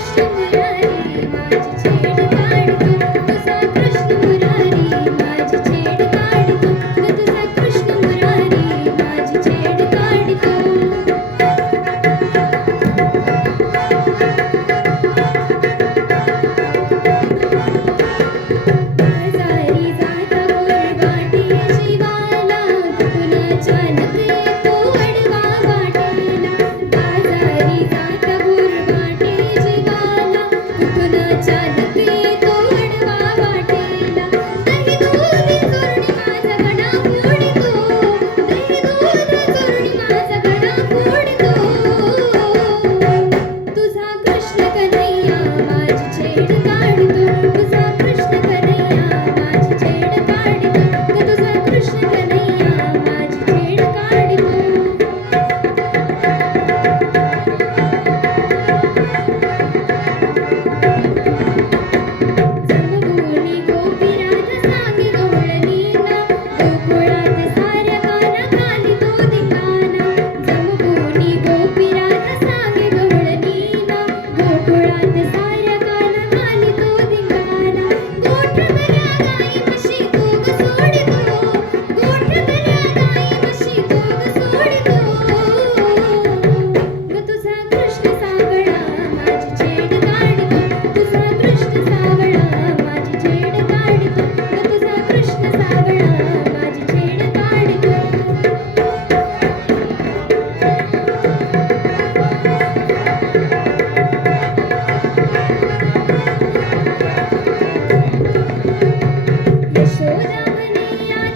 Deus te. பாட்டு